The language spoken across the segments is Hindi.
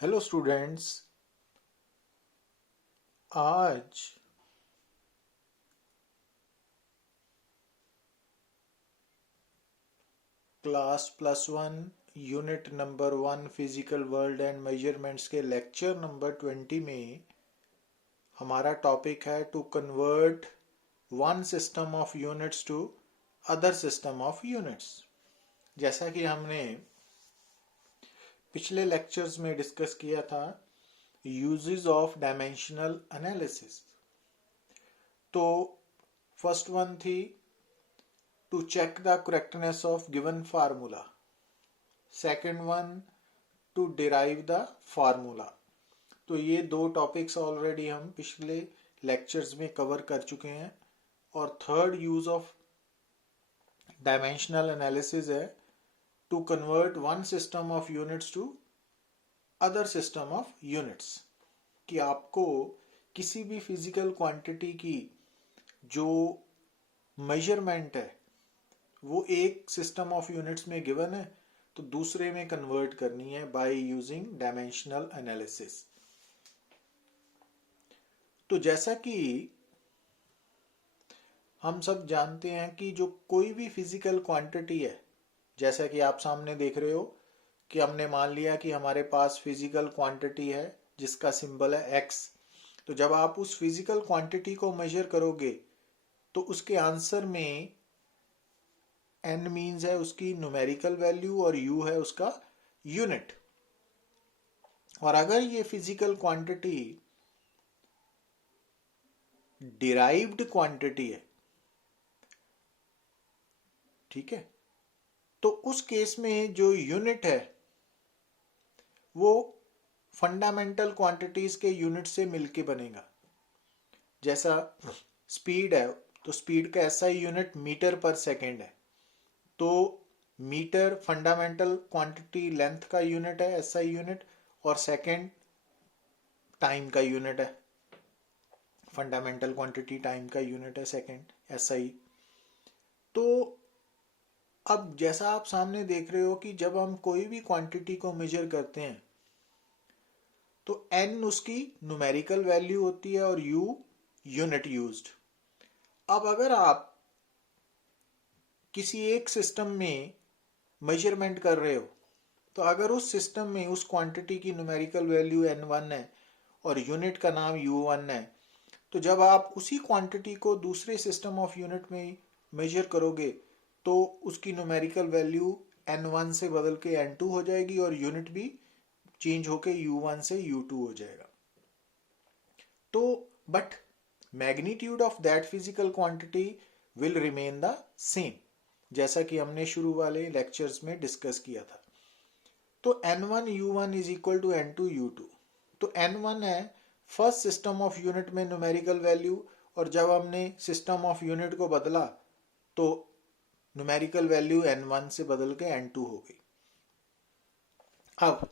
Hello students. आज class +1 unit number 1 physical world and measurements के लेक्चर नंबर 20 में हमारा टॉपिक है to convert one system of units to other system of units. जैसा कि हमने पिछले लेक्चर्स में डिस्कस किया था यूजेस ऑफ डायमेंशनल एनालिसिस। तो फर्स्ट वन थी to check the correctness of given formula. Second one to derive the formula. तो ये दो टॉपिक्स ऑलरेडी हम पिछले लेक्चर्स में कवर कर चुके हैं। और third use of dimensional analysis है to convert one system of units to other system of units. कि आपको किसी भी फिजिकल क्वांटिटी की जो मेजरमेंट है वो एक सिस्टम ऑफ यूनिट्स में गिवन है तो दूसरे में कन्वर्ट करनी है बाय यूजिंग डायमेंशनल एनालिसिस। तो जैसा कि हम सब जानते हैं कि जो कोई भी फिजिकल क्वांटिटी है, जैसा कि आप सामने देख रहे हो कि हमने मान लिया कि हमारे पास फिजिकल क्वांटिटी है जिसका सिंबल है x। तो जब आप उस फिजिकल क्वांटिटी को मेजर करोगे तो उसके आंसर में n मीन्स है उसकी न्यूमेरिकल वैल्यू और u है उसका यूनिट। और अगर ये फिजिकल क्वांटिटी डिराइव्ड क्वांटिटी है, ठीक है, तो उस केस में जो यूनिट है वो फंडामेंटल क्वांटिटीज के यूनिट से मिलके बनेगा। जैसा स्पीड है तो स्पीड का SI यूनिट मीटर पर सेकेंड है, तो मीटर फंडामेंटल क्वांटिटी लेंथ का यूनिट है SI यूनिट, और सेकेंड टाइम का यूनिट है। फंडामेंटल क्वांटिटी टाइम का यूनिट है सेकेंड SI। तो अब जैसा आप सामने देख रहे हो कि जब हम कोई भी क्वांटिटी को मेजर करते हैं तो n उसकी न्यूमेरिकल वैल्यू होती है और u यूनिट यूज्ड। अब अगर आप किसी एक सिस्टम में मेजरमेंट कर रहे हो तो अगर उस सिस्टम में उस क्वांटिटी की न्यूमेरिकल वैल्यू n1 है और यूनिट का नाम u1 है, तो जब आप उसी क्वांटिटी को दूसरे सिस्टम ऑफ यूनिट में मेजर करोगे तो उसकी न्यूमेरिकल वैल्यू n1 से बदल के n2 हो जाएगी और यूनिट भी चेंज होके u1 से u2 हो जाएगा। तो but magnitude of that physical quantity will remain the same, जैसा कि हमने शुरू वाले लेक्चर्स में डिस्कस किया था। तो n1 u1 is equal to n2 u2। तो n1 है फर्स्ट सिस्टम ऑफ यूनिट में न्यूमेरिकल वैल्यू, और जब हमने सिस्टम ऑफ यूनिट को बदला तो न्यूमेरिकल वैल्यू n1 से बदल के n2 हो गई। अब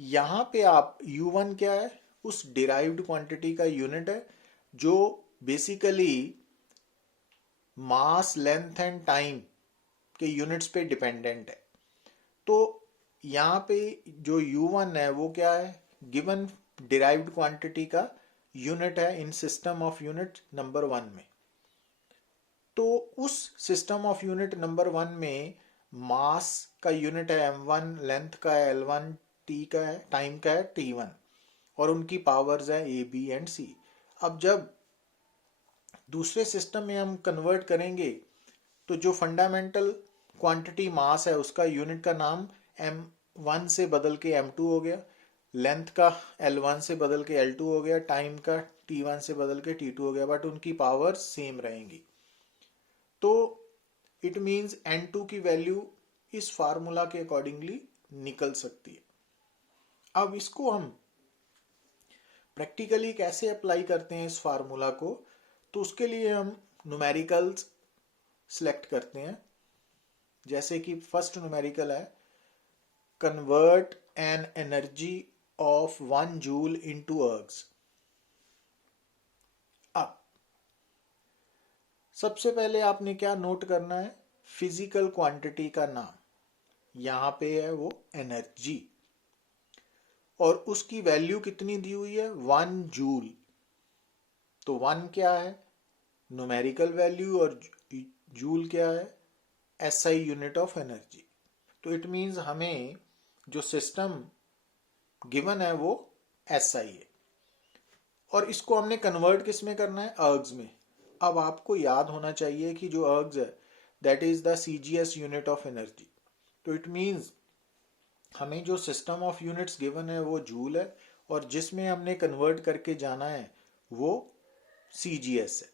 यहां पे आप u1 क्या है, उस डिराइव्ड क्वांटिटी का यूनिट है जो basically mass length and time के यूनिट्स पे डिपेंडेंट है। तो यहाँ पे जो u1 है वो क्या है, गिवन डिराइव्ड क्वांटिटी का यूनिट है इन सिस्टम ऑफ यूनिट नंबर 1 में। तो उस सिस्टम ऑफ यूनिट नंबर 1 में मास का यूनिट है m1, लेंथ का है l1, t का है, टाइम का है t1, और उनकी पावर्स है a, b एंड c। अब जब दूसरे सिस्टम में हम कन्वर्ट करेंगे तो जो फंडामेंटल क्वांटिटी मास है उसका यूनिट का नाम m1 से बदल के m2 हो गया, लेंथ का l1 से बदल के l2 हो गया, टाइम का t1 से बदल के t2 हो गया, बट उनकी पावर सेम रहेंगी। तो इट मींस n2 की वैल्यू इस फार्मूला के अकॉर्डिंगली निकल सकती है। अब इसको हम प्रैक्टिकली कैसे अप्लाई करते हैं इस फार्मूला को, तो उसके लिए हम न्यूमेरिकल्स सिलेक्ट करते हैं। जैसे कि फर्स्ट न्यूमेरिकल है convert an energy of 1 joule into ergs. अब सबसे पहले आपने क्या नोट करना है, फिजिकल क्वांटिटी का नाम, यहां पे है वो एनर्जी, और उसकी वैल्यू कितनी दी हुई है, 1 जूल। तो 1 क्या है, न्यूमेरिकल वैल्यू, और जूल क्या है, एसआई यूनिट ऑफ एनर्जी। तो इट मीन्स हमें जो सिस्टम गिवन है वो एसआई है, और इसको हमने कन्वर्ट किस में करना है, अर्ग्स में। अब आपको याद होना चाहिए कि जो अर्ग्स है that is the CGS unit of energy. तो इट मीन्स हमें जो सिस्टम ऑफ यूनिट्स गिवन है वो जूल है, और जिसमें हमने कन्वर्ट करके जाना है वो सीजीएस है।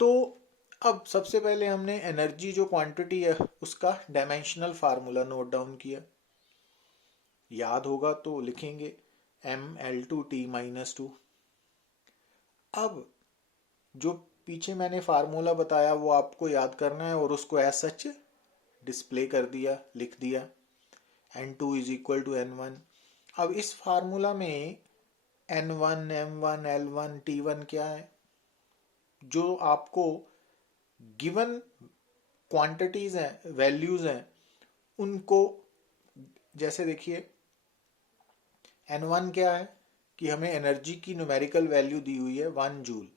तो अब सबसे पहले हमने एनर्जी जो क्वांटिटी है उसका डायमेंशनल फार्मूला नोट डाउन किया, याद होगा तो लिखेंगे mL2T-2। अब जो पीछे मैंने फार्मूला बताया वो आपको याद करना है और उसको एज सच डिस्प्ले कर दिया, लिख दिया, N2 is equal to N1। अब इस फार्मूला में N1, M1, L1, T1 क्या है, जो आपको गिवन क्वांटिटीज हैं, वैल्यूज हैं, उनको जैसे देखिए N1 क्या है कि हमें एनर्जी की न्यूमेरिकल वैल्यू दी हुई है 1 जूल,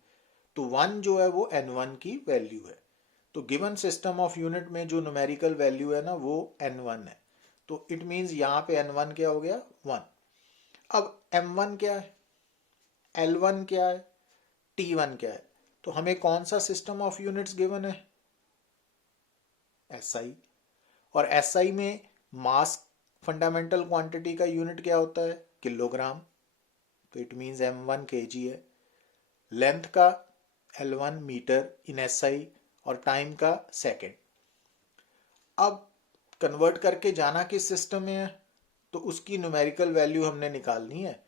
तो 1 जो है वो N1 की वैल्यू है। तो गिवन सिस्टम ऑफ यूनिट में जो न्यूमेरिकल वैल्यू है ना वो N1 है, तो इट मीन्स यहाँ पे N1 क्या हो गया, 1। अब M1 क्या है, L1 क्या है, T1 क्या है, तो हमें कौन सा सिस्टम ऑफ यूनिट्स गिवन है, SI। और SI में मास फंडामेंटल क्वांटिटी का यूनिट क्या होता है, किलोग्राम, तो इट मीन्स M1 kg है। लेंथ का L1 मीटर इन SI, और टाइम का सेकेंड। अब कन्वर्ट करके जाना किस सिस्टम में है, तो उसकी न्यूमेरिकल वैल्यू हमने निकालनी है,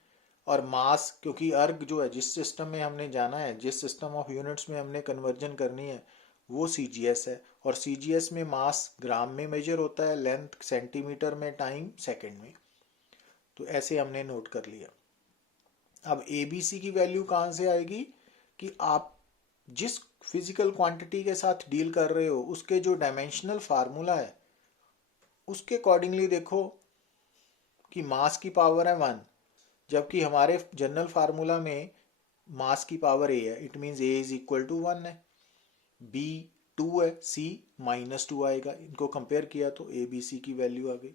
और मास, क्योंकि अर्ग जो है जिस सिस्टम में हमने जाना है, जिस सिस्टम ऑफ यूनिट्स में हमने कन्वर्जन करनी है वो सीजीएस है, और सीजीएस में मास ग्राम में मेजर होता है, लेंथ सेंटीमीटर में, टाइम सेकंड में। तो ऐसे हमने नोट कर लिया। अब एबीसी की वैल्यू कहाँ से आएगी, कि आप जिस फिजिकल क्वांटिटी के साथ डील कर रहे हो उसके जो डायमेंशनल फार्मूला है उसके अकॉर्डिंगली देखो कि मास की पावर है 1, जबकि हमारे जनरल फार्मूला में मास की पावर ए है, it means A is equal to 1 है, बी 2 है, सी -2 आएगा। इनको कंपेयर किया तो ए बी सी की वैल्यू आ गई।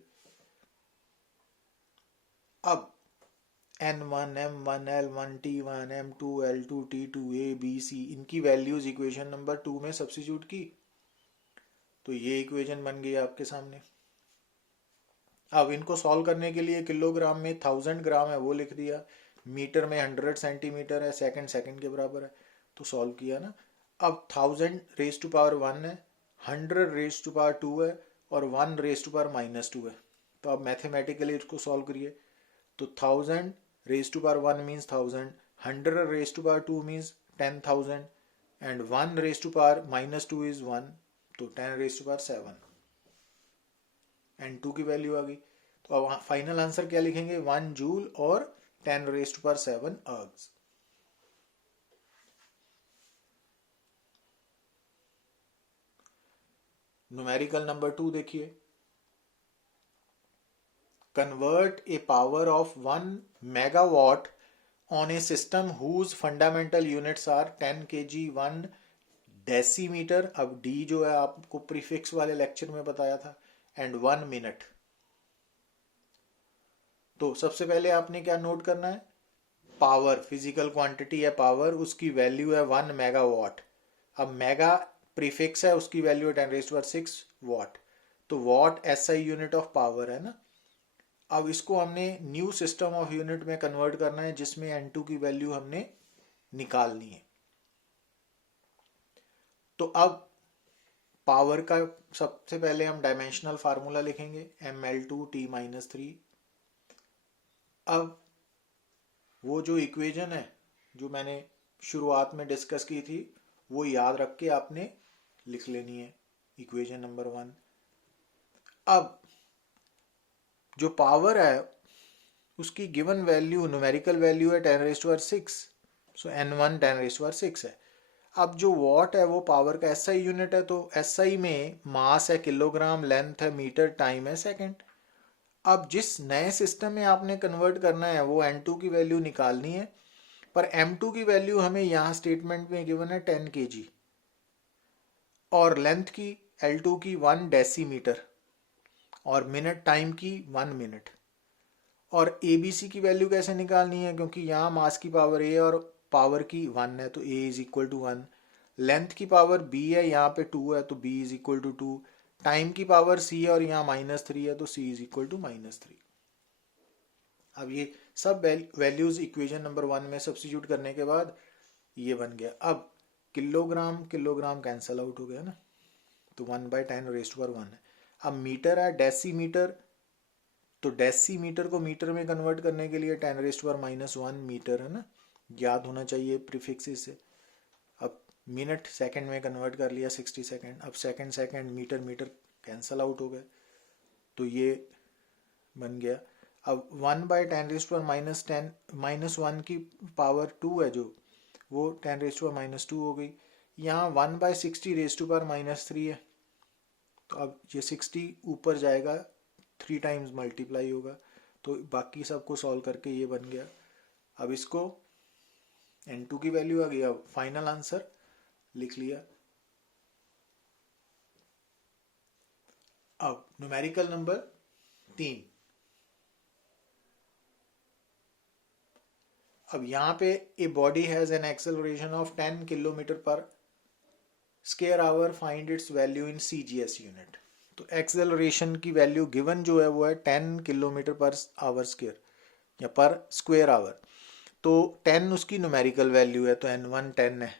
अब N1, M1, L1, T1, M2, L2, T2, A, B, C, इनकी वैल्यूज इक्वेशन नंबर 2 में सब्स्टिट्यूट की, तो ये इक्वेशन बन गई आपके सामने। अब इनको सॉल्व करने के लिए किलोग्राम में 1000 ग्राम है वो लिख दिया, मीटर में 100 सेंटीमीटर है, सेकंड सेकंड के बराबर है, तो सॉल्व किया ना। अब 1000 रेज टू पावर 1 है, 100 रेज टू पावर 2 है, और 1 रेज टू पावर -2 है। तो अब मैथमेटिकली इसको सॉल्व करिए, तो 1000 raise to power 1 means 1000, 100 raise to power 2 means 10,000, and 1 raise to power -2 is 1, तो 10 रेज टू पावर 7, N2 की वैल्यू आ गई। तो अब फाइनल आंसर क्या लिखेंगे, 1 जूल और 10 raise to power 7 ergs. Numerical number 2 देखिए, convert a power of 1 megawatt on a system whose fundamental units are 10 kg 1 decimetre. अब d जो है आपको प्रीफिक्स वाले लेक्चर में बताया था, एंड 1 मिनट। तो सबसे पहले आपने क्या नोट करना है, पावर, फिजिकल क्वांटिटी है पावर, उसकी वैल्यू है 1 मेगावाट। अब मेगा प्रीफिक्स है, उसकी वैल्यू है 10⁻6 वाट, तो वाट एसआई यूनिट ऑफ पावर है ना। अब इसको हमने न्यू सिस्टम ऑफ यूनिट में कन्वर्ट करना है जिसमें N2 की वैल्यू हमने निकालनी है। तो अब पावर का सबसे पहले हम डायमेंशनल फार्मूला लिखेंगे, mL2T-3। अब वो जो इक्वेशन है जो मैंने शुरुआत में डिस्कस की थी वो याद रख के आपने लिख लेनी है, इक्वेशन नंबर 1। अब जो पावर है उसकी गिवन वैल्यू, न्यूमेरिकल वैल्यू है 10⁻6, सो N1 10⁻6 है। अब जो वॉट है वो पावर का एसआई यूनिट है, तो एसआई में मास है किलोग्राम, लेंथ है मीटर, टाइम है सेकंड। अब जिस नए सिस्टम में आपने कन्वर्ट करना है वो N2 की वैल्यू निकालनी है, पर M2 की वैल्यू हमें यहाँ स्टेटमेंट में गिवन है 10 kg और लेंथ की L2 की 1 डेसीमीटर और मिनट टाइम की 1 मिनट। और ABC की वैल्यू कैसे निकालनी है, क्योंकि यहाँ मास की पावर A और पावर की 1 है तो A is equal to 1, length की पावर B है यहाँ पे 2 है तो B is equal to 2, time की पावर C है और यहाँ -3 है तो C इज इक्वल टू -3। अब ये सब वैल्यूज इक्वेशन नंबर 1 में सब्स्टिट्यूट करने के बाद ये बन गया। अब किलोग्राम किलोग्राम कैंसल आउट हो गया ना, तो 1/10⁻1 है। अब मीटर है, डेसीमीटर, तो डेसीमीटर को मीटर में कन्वर्ट करने के लिए 10⁻⁻1 मीटर है ना, याद होना चाहिए प्रीफिक्स से। अब मिनट सेकंड में कन्वर्ट कर लिया 60 सेकंड। अब second second metre metre cancel out हो गए तो ये बन गया। अब 1/10⁻10 -1 की पावर 2 है जो, वो 10⁻2 हो गई। यहाँ 1/60⁻3 है, तो अब ये 60 ऊपर जाएगा 3 टाइम्स मल्टीप्लाई होगा, तो बाकी सबको सॉल्व करके ये बन गया। अब इसको N2 की वैल्यू आ गई। अब फाइनल आंसर लिख लिया। अब न्यूमेरिकल नंबर 3। अब यहाँ पे a body has an acceleration of 10 kilometre per square hour, find its value in CGS unit. तो एक्सेलरेशन की वैल्यू गिवन जो है वो है 10 किलोमीटर पर आवर स्क्वायर या पर स्क्वायर आवर, तो 10 उसकी न्यूमेरिकल वैल्यू है तो N1 10 है।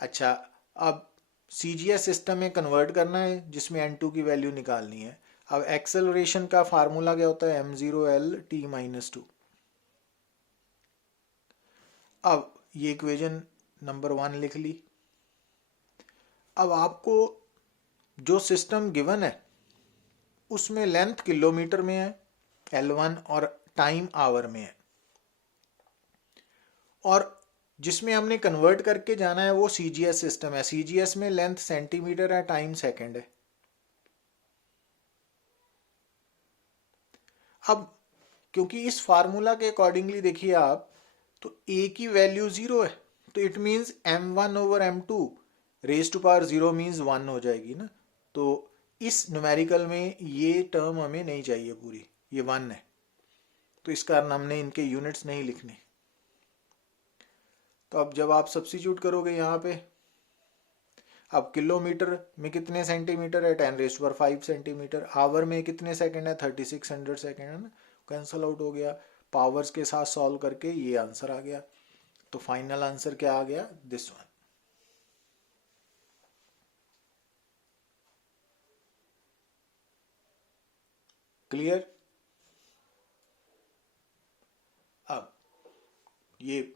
अच्छा, अब CGS सिस्टम में कन्वर्ट करना है जिसमें N2 की वैल्यू निकालनी है। अब एक्सेलरेशन का फार्मूला क्या होता है, m0L/t-2। अब ये इक्वेशन नंबर 1 लिख ली। अब आपको जो सिस्टम गिवन है उसमें लेंथ किलोमीटर में है L1 और टाइम आवर में है, और जिसमें हमने कन्वर्ट करके जाना है वो CGS सिस्टम है। CGS में लेंथ सेंटीमीटर है, टाइम सेकंड है। अब क्योंकि इस फार्मूला के अकॉर्डिंगली देखिए आप, तो A की वैल्यू 0 है, तो इट मीन्स m1/m2 मीन्स 1 हो जाएगी ना। तो इस न्यूमेरिकल में ये टर्म हमें नहीं चाहिए पूरी, ये 1 है, तो इस कारण हमने इनके यूनिट्स नहीं लिखने। तो अब जब आप सब्स्टिट्यूट करोगे यहाँ पे, अब किलोमीटर में कितने सेंटीमीटर है, 10⁵ सेंटीमीटर, आवर में कितने सेकंड है, 3600 सेकंड है ना, कैंसल आउट हो गया। पावर्स के साथ सॉल्व करके ये आंसर आ गया। तो फाइनल आंसर क्या आ गया, दिस वन। क्लियर। अब ये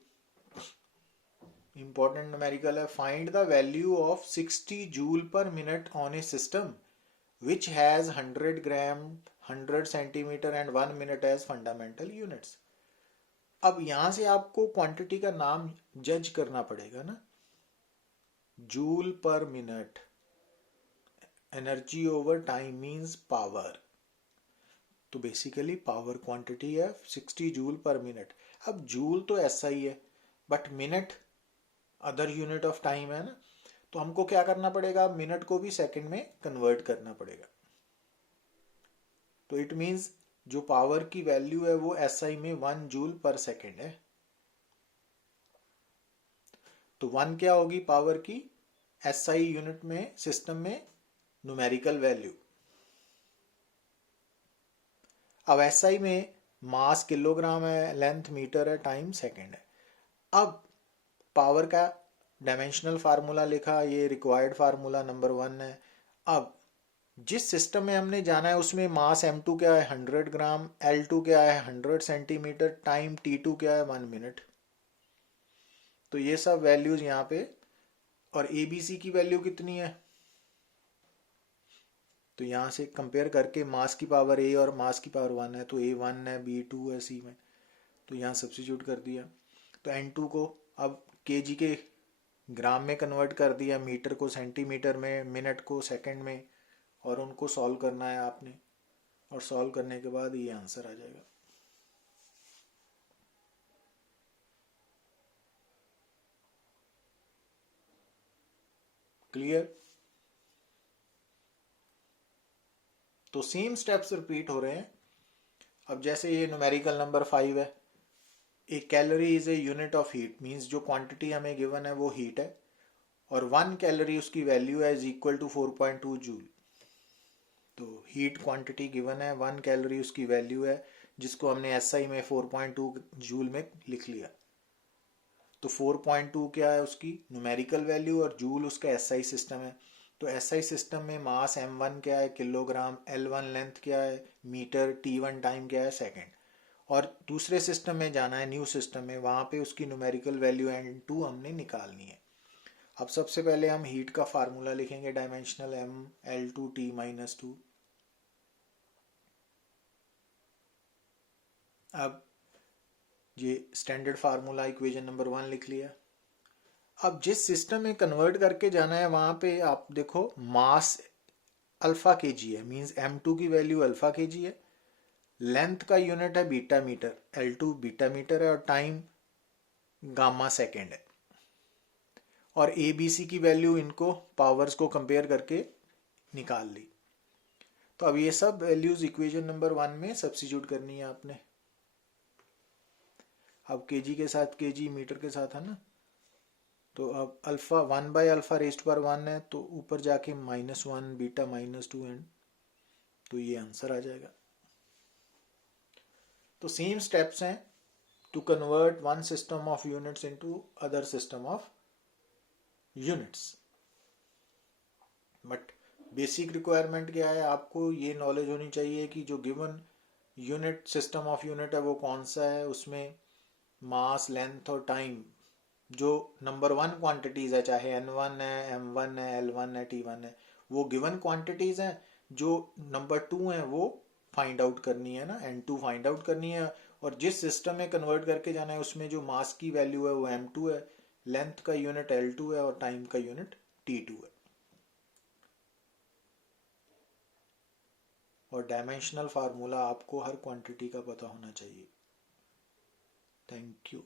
इंपॉर्टेंट न्यूमेरिकल है। Find the value of 60 joule per minute on a system which has 100 gram, 100 centimetre and 1 minute as fundamental units. अब यहां से आपको क्वांटिटी का नाम जज करना पड़ेगा ना। Joule per minute, energy over time means power, तो बेसिकली पावर क्वांटिटी है 60 जूल पर मिनट। अब जूल तो ऐसा ही है, but minute other unit of time है ना, तो हमको क्या करना पड़ेगा, मिनट को भी सेकंड में कन्वर्ट करना पड़ेगा। तो इट मींस जो पावर की वैल्यू है वो SI में 1 जूल पर सेकंड है। तो 1 क्या होगी पावर की, SI यूनिट में सिस्टम में न्यूमेरिकल वैल्यू। अब SI में मास किलोग्राम है, लेंथ मीटर है, टाइम सेकंड है। अब पावर का डायमेंशनल फार्मूला लिखा, ये रिक्वायर्ड फार्मूला नंबर 1 है। अब जिस सिस्टम में हमने जाना है उसमें मास M2 क्या है, 100 ग्राम, L2 क्या है, 100 सेंटीमीटर, टाइम T2 क्या है, 1 मिनट। तो ये सब वैल्यूज यहाँ पे, और ABC की वैल्यू कितनी है, तो यहाँ से कंपेयर करके मास की पावर A और मास की पावर 1 है, तो A 1 है, B 2 है, C में, तो यहाँ सब्स्टिट्यूट कर दिया। तो N2 को अब kg के ग्राम में कन्वर्ट कर दिया, मीटर को सेंटीमीटर में, मिनट को सेकंड में, और उनको सॉल्व करना है आपने। और सॉल्व करने के बाद ये आंसर आ जाएगा। क्लियर? तो सेम स्टेप्स रिपीट हो रहे हैं। अब जैसे ये न्यूमेरिकल नंबर 5 है, a calorie is a unit of heat, means जो क्वांटिटी हमें गिवन है वो हीट है, और 1 कैलोरी उसकी वैल्यू है इज इक्वल टू 4.2 जूल। तो हीट क्वांटिटी गिवन है, 1 कैलोरी उसकी वैल्यू है, जिसको हमने एसआई में 4.2 जूल में लिख लिया। तो 4.2 क्या है उसकी न्यूमेरिकल वैल्यू, और जूल उसका एसआई सिस्टम है। तो एसआई सिस्टम में मास m1 क्या है किलोग्राम, l1 लेंथ क्या है मीटर, t1 टाइम क्या है सेकंड। और दूसरे सिस्टम में जाना है, न्यू सिस्टम में, वहाँ पे उसकी न्यूमेरिकल वैल्यू n2 हमने निकालनी है। अब सबसे पहले हम हीट का फार्मूला लिखेंगे, डायमेंशनल mL2T-2। अब ये स्टैंडर्ड फार्मूला इक्वेशन नंबर 1 लिख लिया। अब जिस सिस्टम में कन्वर्ट करके जाना है वहां पे आप देखो मास अल्फा के जी है, मींस m2 की वैल्यू अल्फा के जी है, लेंथ का यूनिट है beta metre, L2 beta metre है, और टाइम गामा सेकेंड है, और ए बी सी की वैल्यू इनको पावर्स को कंपेयर करके निकाल ली। तो अब ये सब वैल्यूज इक्वेशन नंबर 1 में सब्स्टिट्यूट करनी है आपने। अब केजी के साथ केजी मीटर के साथ है ना, तो अब अल्फा 1/α⁻1 है, तो ऊपर जाके -1 बीटा -2 एंड, तो ये आंसर आ जाएगा। तो सेम स्टेप्स हैं to convert one system of units into other system of units. But basic requirement क्या है, आपको ये नॉलेज होनी चाहिए कि जो given unit system of unit है वो कौन सा है, उसमें मास, लेंथ और टाइम जो नंबर 1 क्वांटिटीज है, चाहे n1 है, m1 है, l1 है, t1 है, वो गिवन क्वांटिटीज हैं। जो नंबर 2 है वो फाइंड आउट करनी है ना, n2 फाइंड आउट करनी है। और जिस सिस्टम में कन्वर्ट करके जाना है उसमें जो मास की वैल्यू है वो m2 है, लेंथ का यूनिट l2 है, और टाइम का यूनिट t2 है। और डायमेंशनल फार्मूला आपको हर क्वांटिटी का पता होना चाहिए। Thank you.